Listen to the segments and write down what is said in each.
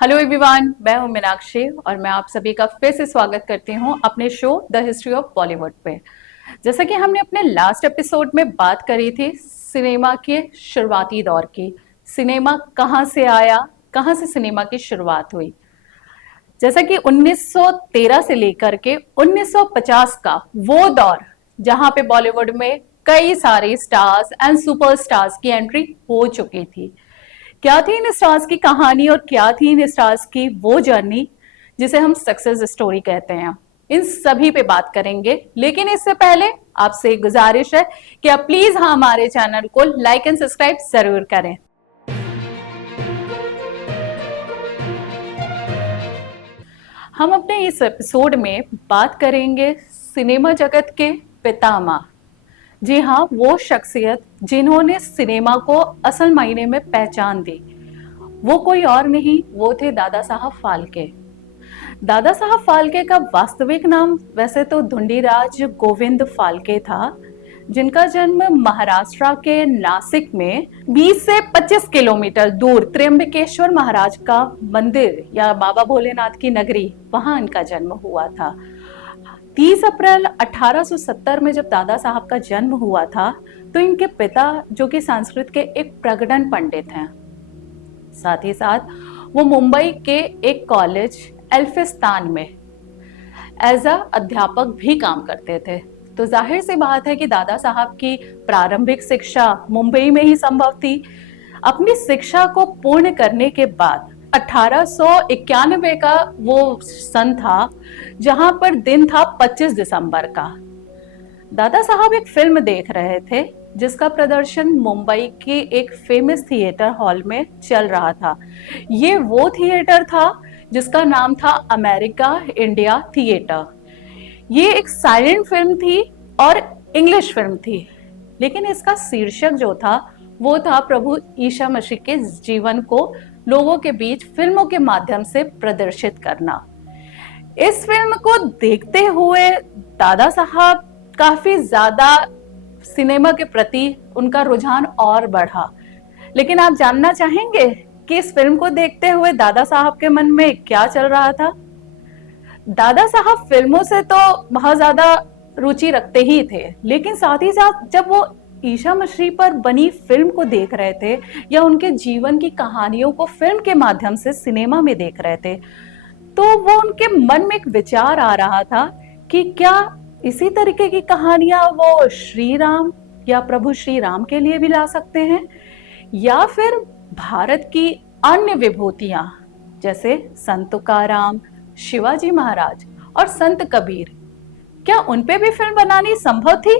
Hello everyone, मैं हूं मीनाक्षी और मैं आप सभी का फिर से स्वागत करती हूं अपने show the history of Bollywood पे। जैसा कि हमने अपने लास्ट एपिसोड में बात करी थी सिनेमा के शुरुआती दौर की, सिनेमा कहां से आया, कहां से सिनेमा की शुरुआत हुई। जैसा कि 1913 से लेकर के 1950 का वो दौर जहां पे बॉलीवुड में कई सारे स्टार्स एंड सुपरस्टार्स की एंट्री हो चुकी थी। क्या थी इन स्टार्स की कहानी और क्या थी इन स्टार्स की वो जर्नी जिसे हम सक्सेस स्टोरी कहते हैं, इन सभी पे बात करेंगे। लेकिन इससे पहले आपसे एक गुजारिश है कि आप प्लीज हमारे चैनल को लाइक एंड सब्सक्राइब जरूर करें। हम अपने इस एपिसोड में बात करेंगे सिनेमा जगत के पितामह। जी हाँ, वो शख्सियत जिन्होंने सिनेमा को असल मायने में पहचान दी, वो कोई और नहीं, वो थे दादा साहब फाल्के। दादा साहब फाल्के का वास्तविक नाम वैसे तो धुंडीराज गोविंद फाल्के था, जिनका जन्म महाराष्ट्र के नासिक में 20 से 25 किलोमीटर दूर त्र्यंबकेश्वर महाराज का मंदिर या बाबा भोलेनाथ की नगरी, वहां इनका जन्म हुआ था। 30 अप्रैल 1870 में जब दादा साहब का जन्म हुआ था तो इनके पिता, जो कि संस्कृत के एक प्रगटन पंडित हैं, साथ ही साथ वो मुंबई के एक कॉलेज एल्फिस्तान में एज अ अध्यापक भी काम करते थे। तो जाहिर सी बात है कि दादा साहब की प्रारंभिक शिक्षा मुंबई में ही संभव थी। अपनी शिक्षा को पूर्ण करने के बाद 1891 का वो सन था जहां पर दिन था 25 दिसंबर का। दादा साहब एक फिल्म देख रहे थे जिसका प्रदर्शन मुंबई के एक फेमस थिएटर हॉल में चल रहा था। ये वो थिएटर था जिसका नाम था अमेरिका इंडिया थिएटर। ये एक साइलेंट फिल्म थी और इंग्लिश फिल्म थी, लेकिन इसका शीर्षक जो था वो था प्रभु ईसा मसीह के जीवन को लोगों के बीच फिल्मों के माध्यम से प्रदर्शित करना। इस फिल्म को देखते हुए दादा साहब काफी ज्यादा सिनेमा के प्रति उनका रुझान और बढ़ा। लेकिन आप जानना चाहेंगे कि इस फिल्म को देखते हुए दादा साहब के मन में क्या चल रहा था? दादा साहब फिल्मों से तो बहुत ज्यादा रुचि रखते ही थे, लेकिन साथ ही साथ जब वो ईसा मसीह पर बनी फिल्म को देख रहे थे या उनके जीवन की कहानियों को फिल्म के माध्यम से सिनेमा में देख रहे थे, तो वो उनके मन में एक विचार आ रहा था कि क्या इसी तरीके की कहानियां वो श्री राम या प्रभु श्री राम के लिए भी ला सकते हैं, या फिर भारत की अन्य विभूतियां जैसे संत तुकाराम, शिवाजी महाराज और संत कबीर, क्या उन पे भी फिल्म बनानी संभव थी?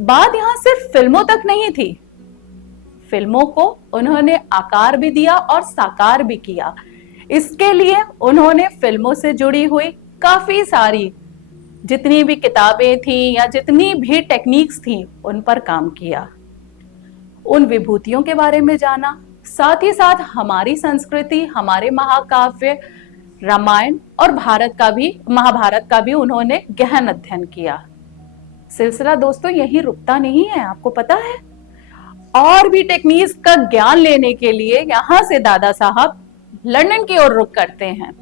बात यहां सिर्फ फिल्मों तक नहीं थी, फिल्मों को उन्होंने आकार भी दिया और साकार भी किया। इसके लिए उन्होंने फिल्मों से जुड़ी हुई काफी सारी जितनी भी किताबें थी या जितनी भी टेक्निक्स थी उन पर काम किया, उन विभूतियों के बारे में जाना, साथ ही साथ हमारी संस्कृति, हमारे महाकाव्य रामायण और महाभारत का भी उन्होंने गहन अध्ययन किया। सिलसिला दोस्तों यही रुकता नहीं है, आपको पता है। और भी टेक्निक्स का ज्ञान लेने के लिए यहाँ से दादा साहब लंदन की ओर रुख करते हैं।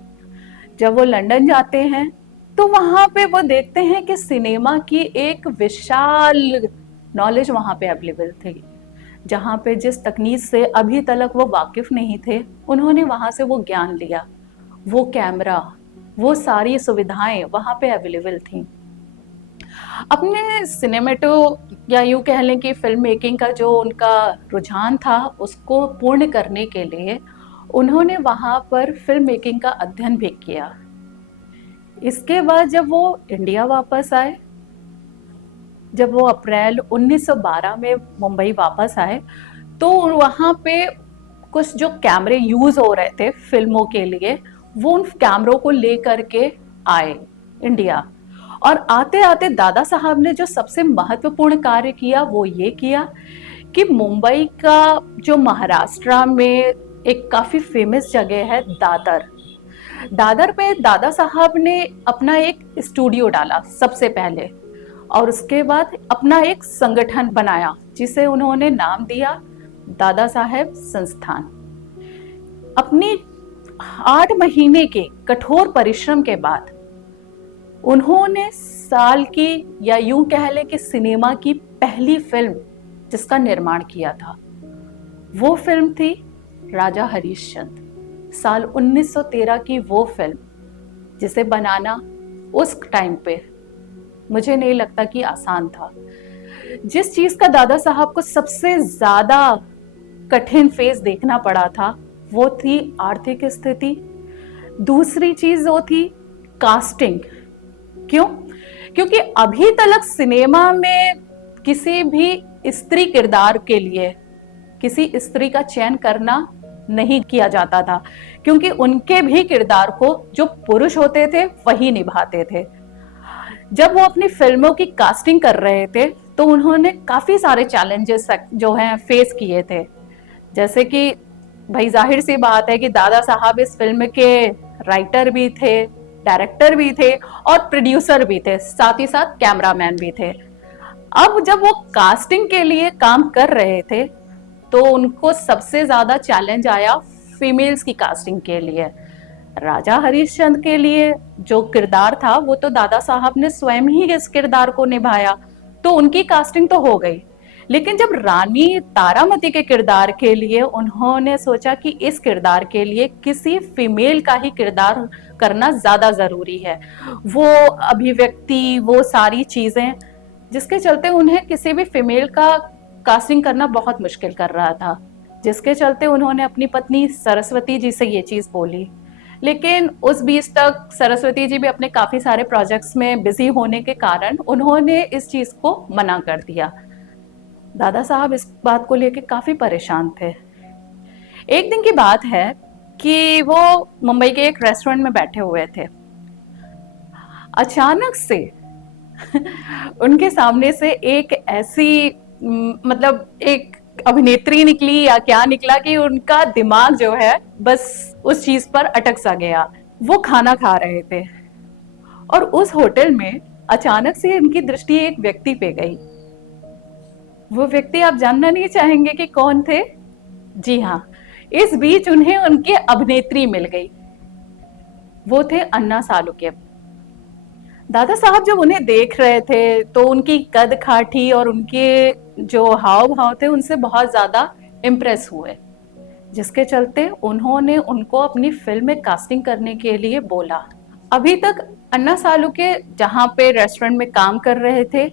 जब वो लंदन जाते हैं तो वहां पे वो देखते हैं कि सिनेमा की एक विशाल नॉलेज वहां पे अवेलेबल थी, जहां पे जिस तकनीक से अभी तक वो वाकिफ नहीं थे, उन्होंने वहां से वो ज्ञान लिया। वो कैमरा, वो सारी सुविधाएं वहां पे अवेलेबल थी। अपने सिनेमेटो या यूं कह लें कि फिल्म मेकिंग का जो उनका रुझान था उसको पूर्ण करने के लिए उन्होंने वहां पर फिल्म मेकिंग का अध्ययन भी किया। इसके बाद जब वो इंडिया वापस आए, जब वो अप्रैल 1912 में मुंबई वापस आए, तो वहां पे कुछ जो कैमरे यूज हो रहे थे फिल्मों के लिए, वो उन कैमरों को लेकर के आए इंडिया। और आते आते दादा साहब ने जो सबसे महत्वपूर्ण कार्य किया वो ये किया कि मुंबई का जो महाराष्ट्र में एक काफी फेमस जगह है दादर, दादर पे दादा साहब ने अपना एक स्टूडियो डाला सबसे पहले, और उसके बाद अपना एक संगठन बनाया जिसे उन्होंने नाम दिया दादा साहेब संस्थान। अपनी 8 महीने के कठोर परिश्रम के बाद उन्होंने साल की, या यूं कह ले कि सिनेमा की पहली फिल्म जिसका निर्माण किया था, वो फिल्म थी राजा हरिश्चंद्र। साल 1913 की वो फिल्म, जिसे बनाना उस टाइम पे मुझे नहीं लगता कि आसान था। जिस चीज का दादा साहब को सबसे ज्यादा कठिन फेज देखना पड़ा था वो थी आर्थिक स्थिति। दूसरी चीज वो थी कास्टिंग। क्यों? क्योंकि अभी तक सिनेमा में किसी भी स्त्री किरदार के लिए किसी स्त्री का चयन करना नहीं किया जाता था, क्योंकि उनके भी किरदार को जो पुरुष होते थे वही निभाते थे। जब वो अपनी फिल्मों की कास्टिंग कर रहे थे तो उन्होंने काफी सारे चैलेंजेस जो हैं फेस किए थे। जैसे कि भाई जाहिर सी बात है कि दादा साहब इस फिल्म के राइटर भी थे, डायरेक्टर भी थे और प्रोड्यूसर भी थे, साथ ही साथ कैमरामैन भी थे। अब जब वो कास्टिंग के लिए काम कर रहे थे तो उनको सबसे ज्यादा चैलेंज आया फीमेल्स की कास्टिंग के लिए। राजा हरिश्चंद्र के लिए जो किरदार था वो तो दादा साहब ने स्वयं ही इस किरदार को निभाया, तो उनकी कास्टिंग तो हो गई। लेकिन जब रानी तारामती के किरदार के लिए उन्होंने सोचा कि इस किरदार के लिए किसी फीमेल का ही किरदार करना ज्यादा जरूरी है, वो अभिव्यक्ति, वो सारी चीजें, जिसके चलते उन्हें किसी भी फीमेल का कास्टिंग करना बहुत मुश्किल कर रहा था, जिसके चलते उन्होंने अपनी पत्नी सरस्वती जी से ये चीज बोली। लेकिन उस बीच तक सरस्वती जी भी अपने काफी सारे प्रोजेक्ट्स में बिजी होने के कारण उन्होंने इस चीज को मना कर दिया। दादा साहब इस बात को लेकर काफी परेशान थे। एक दिन की बात है कि वो मुंबई के एक रेस्टोरेंट में बैठे हुए थे। अचानक से उनके सामने से एक ऐसी मतलब एक अभिनेत्री निकली या क्या निकला कि उनका दिमाग जो है बस उस चीज पर अटक सा गया। वो खाना खा रहे थे और उस होटल में अचानक से उनकी दृष्टि एक व्यक्ति पे गई। वो व्यक्ति आप जानना नहीं चाहेंगे कि कौन थे? जी हाँ, इस बीच उन्हें उनकी अभिनेत्री मिल गई। वो थे अन्ना सालुके। दादा साहब जब उन्हें देख रहे थे तो उनकी कद काठी और उनके जो हाव भाव थे उनसे बहुत ज्यादा इम्प्रेस हुए, जिसके चलते उन्होंने उनको अपनी फिल्म में कास्टिंग करने के लिए बोला। अभी तक अन्ना सालुके जहाँ पे रेस्टोरेंट में काम कर रहे थे,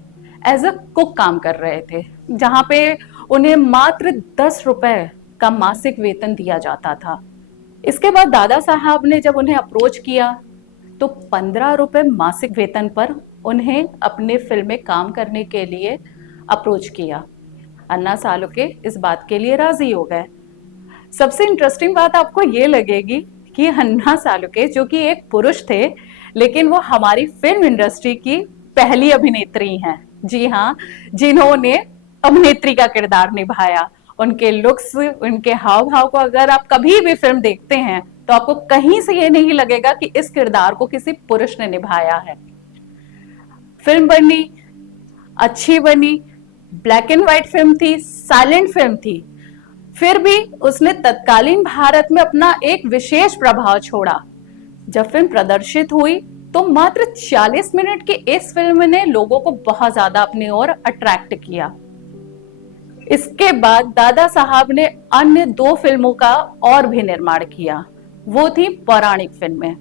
एज अ कुक काम कर रहे थे, जहाँ पे उन्हें मात्र 10 रुपए का मासिक वेतन दिया जाता था। इसके बाद दादा साहब ने जब उन्हें अप्रोच किया तो 15 रुपए मासिक वेतन पर उन्हें अपने फिल्म में काम करने के लिए अप्रोच किया। अन्ना सालुके इस बात के लिए राजी हो गए। सबसे इंटरेस्टिंग बात आपको ये लगेगी कि अन्ना सालुके जो कि एक पुरुष थे, लेकिन वो हमारी फिल्म इंडस्ट्री की पहली अभिनेत्री हैं। जी हाँ, जिन्होंने अभिनेत्री का किरदार निभाया। उनके लुक्स, उनके हाव भाव को अगर आप कभी भी फिल्म देखते हैं तो आपको कहीं से ये नहीं लगेगा कि इस किरदार को किसी पुरुष ने निभाया है। फिल्म बनी, अच्छी बनी, ब्लैक एंड व्हाइट फिल्म थी, साइलेंट फिल्म थी, फिर भी उसने तत्कालीन भारत में अपना एक विशेष प्रभाव छोड़ा। जब फिल्म प्रदर्शित हुई तो मात्र 40 मिनट की इस फिल्म ने लोगों को बहुत ज्यादा अपनी ओर अट्रैक्ट किया। इसके बाद दादा साहब ने अन्य 2 फिल्मों का और भी निर्माण किया। वो थी पौराणिक फिल्में।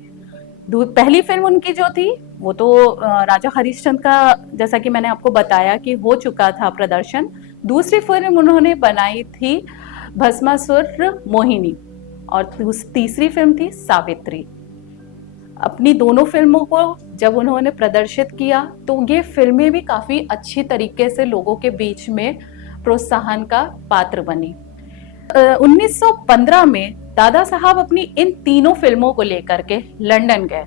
पहली फिल्म उनकी जो थी वो तो राजा हरिश्चंद्र का, जैसा कि मैंने आपको बताया कि हो चुका था प्रदर्शन। दूसरी फिल्म उन्होंने बनाई थी भस्मासुर मोहिनी और तीसरी फिल्म थी सावित्री। अपनी दोनों फिल्मों को जब उन्होंने प्रदर्शित किया तो ये फिल्में भी काफी अच्छी तरीके से लोगों के बीच में प्रोत्साहन का पात्र बनी। 1915 में दादा साहब अपनी इन तीनों फिल्मों को लेकर के लंदन गए,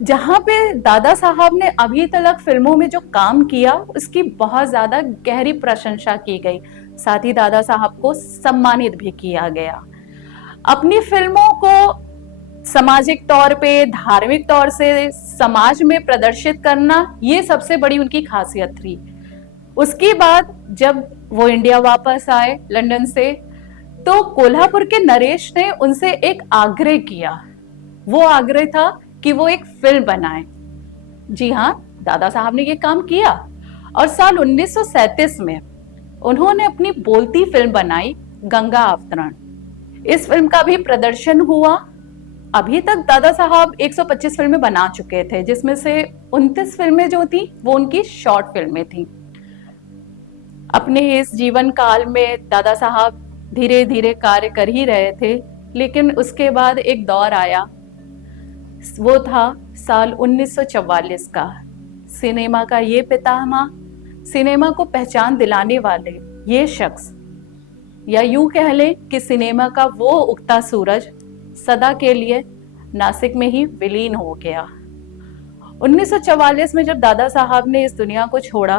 जहां पे दादा साहब ने अभी तक फिल्मों में जो काम किया उसकी बहुत ज्यादा गहरी प्रशंसा की गई। साथ ही दादा साहब को सम्मानित भी किया गया। अपनी फिल्मों को सामाजिक तौर पे, धार्मिक तौर से समाज में प्रदर्शित करना, ये सबसे बड़ी उनकी खासियत थी। उसके बाद जब वो इंडिया वापस आए लंदन से, तो कोल्हापुर के नरेश ने उनसे एक आग्रह किया। वो आग्रह था कि वो एक फिल्म बनाए। जी हाँ, दादा साहब ने ये काम किया और साल 1937 में उन्होंने अपनी बोलती फिल्म बनाई, गंगा अवतरण। इस फिल्म का भी प्रदर्शन हुआ। अभी तक दादा साहब 125 फिल्में बना चुके थे, जिसमें से 29 फिल्में जो थी वो उनकी शॉर्ट फिल्में थी। अपने इस जीवन काल में दादा साहब धीरे धीरे कार्य कर ही रहे थे, लेकिन उसके बाद एक दौर आया। वो था साल 1944 का। सिनेमा का ये पितामह, सिनेमा को पहचान दिलाने वाले ये शख्स, या यूं कह लें कि सिनेमा का वो उगता सूरज सदा के लिए नासिक में ही विलीन हो गया। 1944 में जब दादा साहब ने इस दुनिया को छोड़ा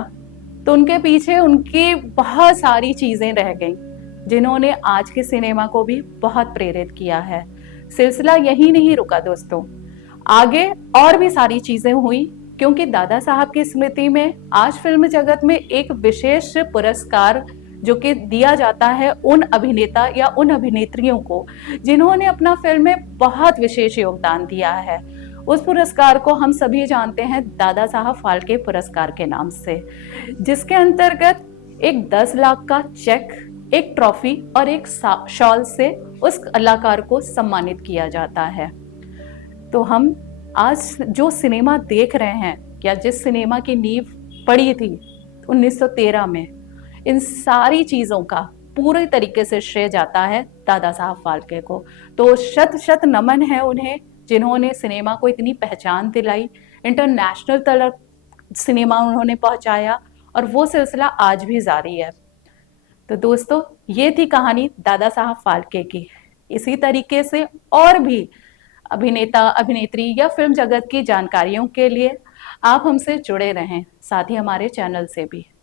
तो उनके पीछे उनकी बहुत सारी चीजें रह गईं, जिन्होंने आज के सिनेमा को भी बहुत प्रेरित किया है। सिलसिला यही नहीं रुका दोस्तों, आगे और भी सारी चीजें हुई, क्योंकि दादा साहब की स्मृति में आज फिल्म जगत में एक विशेष पुरस्कार जो कि दिया जाता है उन अभिनेता या उन अभिनेत्रियों को जिन्होंने अपना फिल्म में बहुत विशेष योगदान दिया है। उस पुरस्कार को हम सभी जानते हैं दादा साहब फाल्के पुरस्कार के नाम से, जिसके अंतर्गत एक 10 लाख का चेक, एक ट्रॉफी और एक शॉल से उस कलाकार को सम्मानित किया जाता है। तो हम आज जो सिनेमा देख रहे हैं, या जिस सिनेमा की नींव पड़ी थी 1913 में, इन सारी चीजों का पूरे तरीके से श्रेय जाता है दादा साहब फाल्के को। तो शत शत नमन है उन्हें, जिन्होंने सिनेमा को इतनी पहचान दिलाई, इंटरनेशनल तक सिनेमा उन्होंने पहुंचाया, और वो सिलसिला आज भी जारी है। तो दोस्तों, ये थी कहानी दादा साहब फाल्के की। इसी तरीके से और भी अभिनेता, अभिनेत्री या फिल्म जगत की जानकारियों के लिए आप हमसे जुड़े रहें, साथ ही हमारे चैनल से भी।